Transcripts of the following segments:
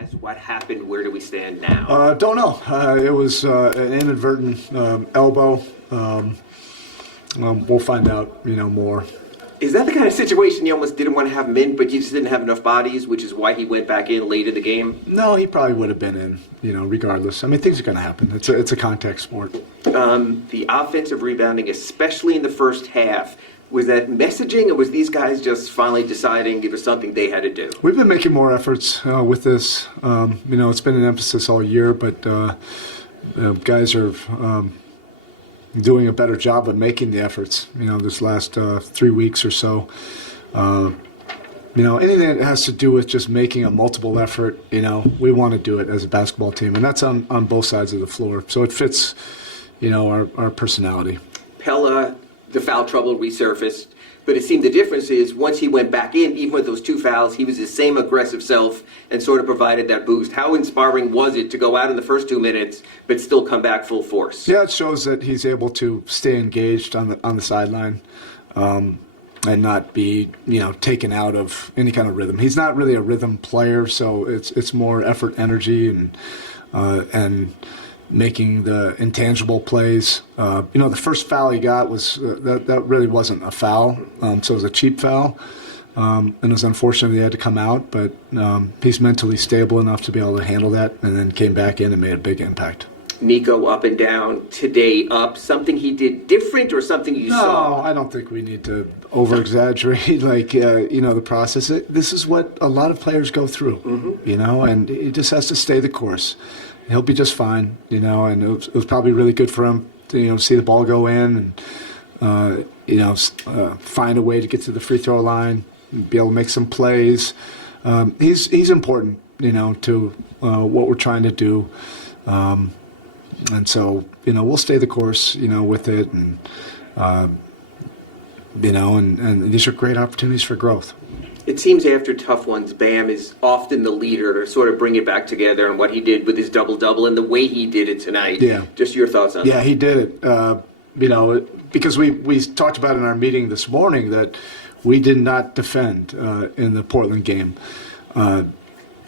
As what happened? Where do we stand now? Don't know. It was an inadvertent elbow. We'll find out, more. Is that the kind of situation you almost didn't want to have him in, but you just didn't have enough bodies, which is why he went back in late in the game? No, he probably would have been in, regardless. I mean, things are going to happen. It's a contact sport. The offensive rebounding, especially in the first half, was that messaging, or was these guys just finally deciding it was something they had to do? We've been making more efforts with this. It's been an emphasis all year, but guys are doing a better job of making the efforts, this last 3 weeks or so. Anything that has to do with just making a multiple effort, we want to do it as a basketball team, and that's on both sides of the floor. So it fits, our personality. Pella, the foul trouble resurfaced, but it seemed the difference is once he went back in, even with those 2 fouls, he was his same aggressive self and sort of provided that boost. How inspiring was it to go out in the first 2 minutes but still come back full force? Yeah, it shows that he's able to stay engaged on the sideline and not be, taken out of any kind of rhythm. He's not really a rhythm player, so it's more effort, energy, and making the intangible plays. The first foul he got was that really wasn't a foul, so it was a cheap foul, and it was unfortunate he had to come out, but he's mentally stable enough to be able to handle that, and then came baback in and made a big impact. Nico up and down, today up, something he did different or something you saw? No, I don't think we need to over-exaggerate, the process. This is what a lot of players go through, and he just has to stay the course. He'll be just fine, and it was probably really good for him to, see the ball go in and, find a way to get to the free throw line, and be able to make some plays. He's important, to what we're trying to do. And so, we'll stay the course, with it. And, and these are great opportunities for growth. It seems after tough ones, Bam is often the leader to sort of bring it back together, and what he did with his double-double and the way he did it tonight. Yeah. Just your thoughts on that. Yeah, he did it. Because we talked about in our meeting this morning that we did not defend in the Portland game.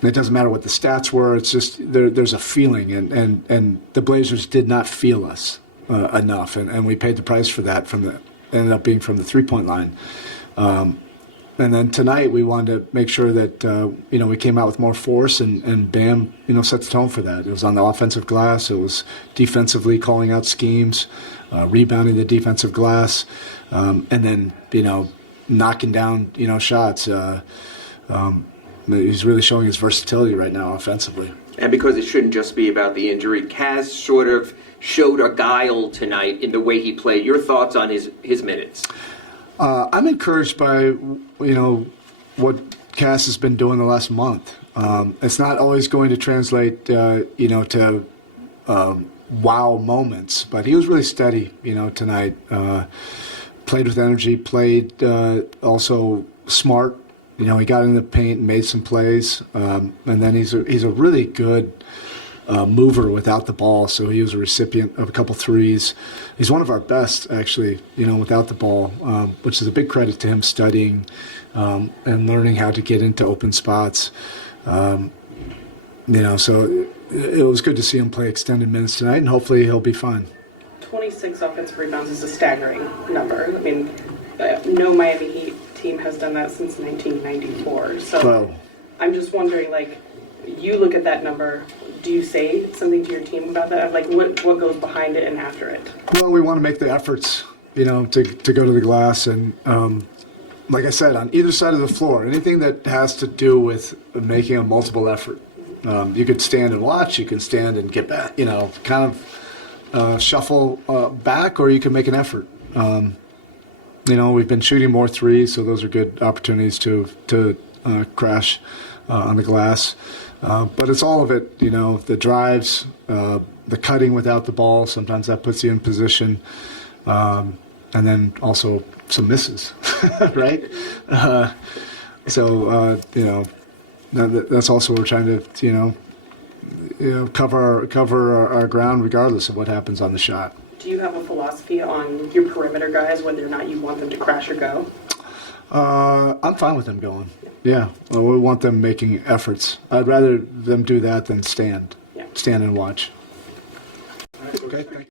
It doesn't matter what the stats were. It's just there's a feeling, and the Blazers did not feel us enough, and we paid the price for that. Ended up being from the 3-point line. And then tonight we wanted to make sure that we came out with more force, and Bam set the tone for that. It was on the offensive glass. It was defensively calling out schemes, rebounding the defensive glass, and then knocking down shots. He's really showing his versatility right now offensively. And because it shouldn't just be about the injury, Cass sort of showed a guile tonight in the way he played. Your thoughts on his minutes? I'm encouraged by, what Cass has been doing the last month. It's not always going to translate, to wow moments, but he was really steady, tonight. Played with energy, played also smart. He got in the paint and made some plays. And then he's a really good mover without the ball, so he was a recipient of a couple threes. He's one of our best, actually, without the ball, which is a big credit to him studying and learning how to get into open spots. So it was good to see him play extended minutes tonight, and hopefully he'll be fine. 26 offensive rebounds is a staggering number. I mean, no Miami Heat team has done that since 1994. So Well, I'm just wondering, you look at that number, do you say something to your team about that? What goes behind it and after it? Well, we want to make the efforts, to go to the glass. And like I said, on either side of the floor, anything that has to do with making a multiple effort. You could stand and watch, you can stand and get back, kind of shuffle back, or you can make an effort. We've been shooting more threes, so those are good opportunities to crash on the glass. But it's all of it, the drives, the cutting without the ball. Sometimes that puts you in position. And then also some misses, right? That's also what we're trying to, cover our ground regardless of what happens on the shot. Do you have a philosophy on your perimeter guys, whether or not you want them to crash or go? I'm fine with them going. Yeah, well, we want them making efforts. I'd rather them do that than stand and watch. Okay, thank you.